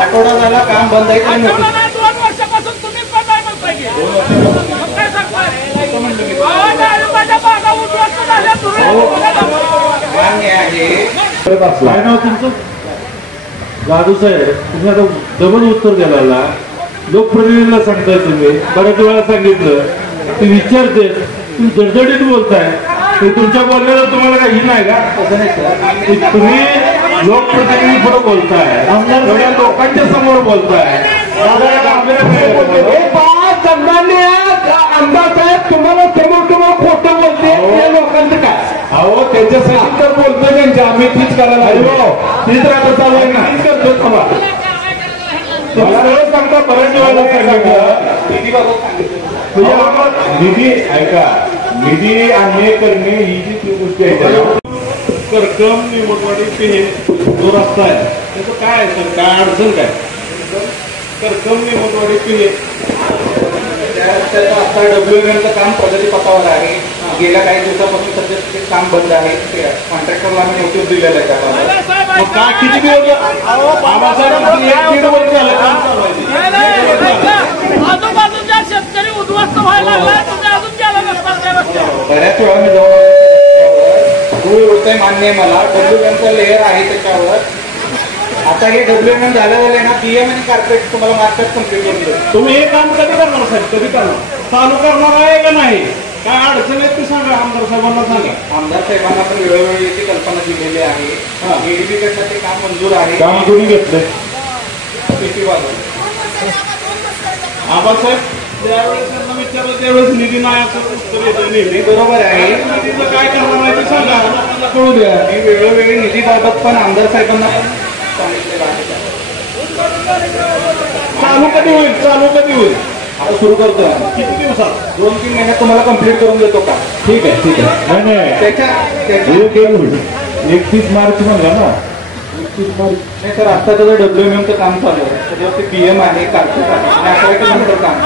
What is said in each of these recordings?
आठवडा झाला काम बंद आहे काय? 2 वर्षापासून तुम्हीच बंद आहे म्हणताय की काय सांगताय? मान्य आहे. काय नाव तुमचं? जाधव साहेब, तुम्ही आता डबल उत्तर द्यायला लोकप्रतिनिधीला सांगताय. तुम्ही बऱ्याच वेळा सांगितलं ते विचारते, तुम्ही जडजडीत बोलताय. ते तुमच्या बोलण्याला तुम्हाला काही नाही का? तुम्ही लोकप्रतिनिधी पुढे बोलताय, एवढ्या लोकांच्या समोर बोलताय. आमदार साहेब तुम्हाला समोर खोटं बोलते या लोकांचं काय? अहो त्याच्यासाठी तर बोलतोय त्यांच्या, आम्ही तीच करायला तीच राहता चालू आहे ना, तीच करतो. थांबा, सरळ सांगता. बऱ्याच वेळेला सांगितलं निधी ऐका, निधी आणणे करणे ही जी गोष्टी आहे करकम निवडवाडी हे जो रस्ता आहे त्याचं काय आहे सर? काय अडचण काय? करकम निवडवाडी हे आता WMचं काम प्रगतीपथावर आहे. गेल्या काही दिवसापासून सध्या ते काम बंद आहे. कॉन्ट्रॅक्टरला आम्ही नोटीस दिलेलं आहे. मग काय किती दिवस? आजूबाजूच्या शेतकरी उद्ध्वस्त व्हायला लागला. तुम्ही अजून गेला नसतात त्या रस्त्यावर. बऱ्याच वेळा मी जवळ मान्य आहे मला. WMचं लेअर आहे त्याच्यावर. आता हे WM झालं ना, PM आणि कार्पेट तुम्हाला मार्केट कम्प्लीट करून देतो. तुम्ही हे काम कधी करणार साहेब? कधी करणार? चालू करणार आहे का नाही? काय अडचण आहे ते सांगा, आमदार साहेबांना सांगा. आमदार साहेबांना पण वेळोवेळी याची कल्पना दिलेली आहे. ADB कडनं ते काम मंजूर आहे. काम तुम्ही घेतलंय आबासाहेब? त्यावेळेस त्यांना विचारलं त्यावेळेस निधी नाही असं उत्तर येतं. हे बरोबर आहे. निधीचं काय करणार आहे ते सांगा, कळू द्या. मी वेळोवेळी निधीबाबत पण आमदार साहेबांना सांगितलेलं आहे. चालू कधी होईल? चालू कधी होईल? आता सुरू करतो. किती दिवसात? 2-3 महिन्यात तुम्हाला कम्प्लीट करून देतो का? ठीक आहे, ठीक आहे. नाही त्याच्या 31 मार्च म्हणला ना. 31 मार्च नाही सर, आता त्याचं WMचं काम चालू आहे. त्याच्यावरती PM आहे, कार्पेट आहे आणि 11 नंतर काम.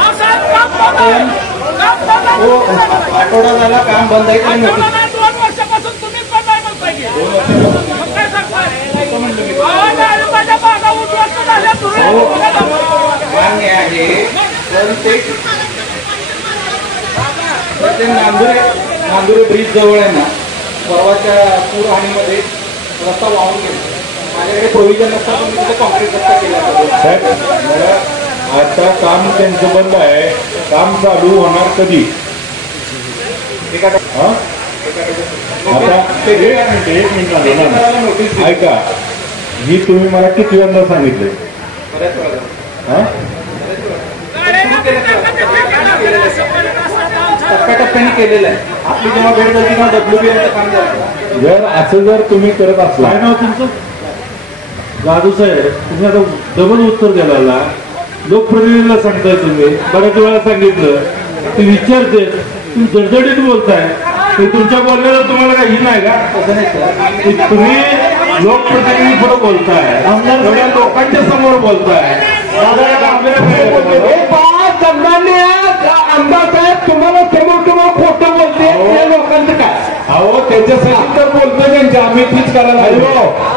आठवडा झाला काम बंद आहे काय? 2 वर्षापासून तुम्हीच बंद आहे म्हणताय की काय सांगताय? मान्य आहे. पण ते नांदुरे ब्रिज जवळ आहे ना, परवाच्या पूरहानीमध्ये रस्ता वाहून गेला. माझ्याकडे प्रोव्हिजन नसतं पण तिथे कॉन्क्रीट रस्ता केला. साहेब आता काम त्यांचं बंद आहे. काम चालू होणार कधी? आता एक मिनिट ऐका, ही तुम्ही मला किती वेळा सांगितले? बऱ्याच वेळा टप्प्याटप्प्याने केलेलं आहे. आपली जेव्हा भेट झाली तेव्हा WBMचं काम झालं. जर असं जर तुम्ही करत असला. काय नाव तुमचं? जाधव साहेब, तुम्ही आता डबल उत्तर द्यायला लोकप्रतिनिधीला सांगताय. तुम्ही बऱ्याच वेळा सांगितलं ते विचारते, तुम्ही जडजडीत बोलताय. ते तुमच्या बोलण्याला तुम्हाला काही नाही का? तुम्ही लोकप्रतिनिधी पुढे बोलताय, एवढ्या लोकांच्या समोर बोलताय. आमदार साहेब तुम्हाला समोर खोटं बोलते या लोकांचं काय? अहो त्याच्यासाठी तर बोलतोय त्यांच्या, आम्ही तीच करायला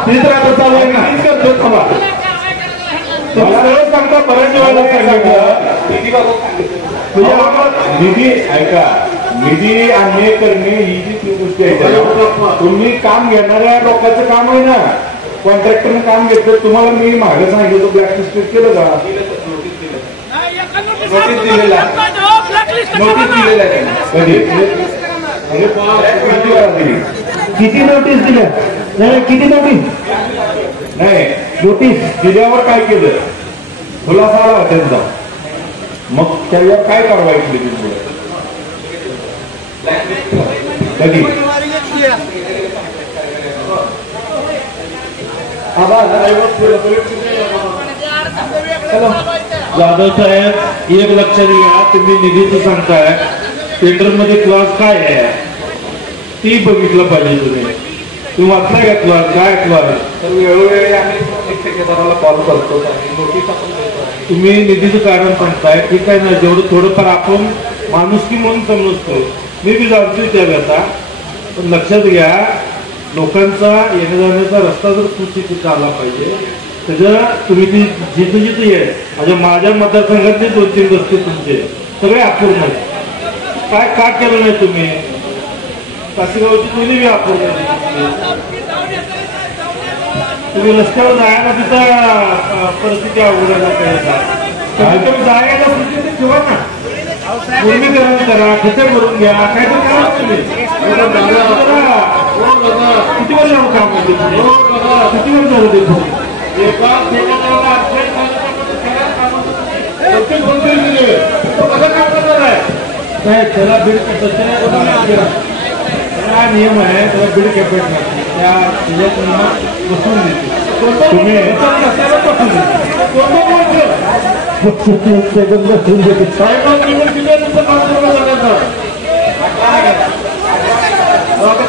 तीच राहता चालू आहे ना, तीच करतो. थांबा, सरळ सांगता. बऱ्याच वेळेला सांगितलं निधी ऐका, निधी आणणे करणे ही जी गोष्टी आहे तुम्ही काम घेणाऱ्या लोकांचं काम आहे ना. कॉन्ट्रॅक्टरने काम घेतलं, तुम्हाला मी मागे सांगितलं ब्लॅकलिस्टेड केलं का? नोटीस दिलेलं आहे. नोटीस दिलेलं आहे. कधी? किती नोटीस दिल्या? नाही, किती नोटीस? नाही, नोटीस दिल्यावर काय केलं? खुलासा आला त्यांचा. मग त्याच्यावर काय कारवाई केली तुम्ही? कधी? जाधव साहेब, एक लक्षात घ्या, तुम्ही निधीचं सांगताय. टेंडरमध्ये क्लॉज काय आहे ती बघितलं पाहिजे. तुम्ही वाचलाय का क्लॉज? काय क्लॉज? तर वेळोवेळी आम्ही ठेकेदाराला कॉल करतो. नोटीस आपण देतो. तुम्ही निधीचं कारण सांगताय, ठीक आहे ना. जेवढं थोडंफार आपण माणुसकी म्हणून समजतो, मी बी जाणतोय त्या व्यथा. पण लक्षात घ्या, लोकांचा येण्या जाण्याचा रस्ता जर सुशिक्षित झाला पाहिजे त्याच्या तुम्ही ती जिथे जिथे आहे माझ्या मतदारसंघातले 2-3 रस्ते तुमचे सगळे अपूर्ण आहेत. काय का केलं नाही तुम्ही? काशीगावची दोन्ही बी अपूर्ण आहे. तुम्ही रस्त्यावर जायला तिथं परिस्थिती अवघड कमी जायला परिस्थिती ठेवा ना. पूर्णीकरण करा, खते भरून घ्या, काहीतरी करा तुम्ही. किती वर्ष काम होते किती वर्ष होते एका ठेकेदाराला प्रत्येक मंत्री दिले कसं काम करणार आहे? नाही त्याला बीड हा नियम आहे, त्याला बीड कॅपेट नाही त्या नियमात बसून देते तुम्ही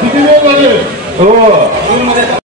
किती वेळ झाले हो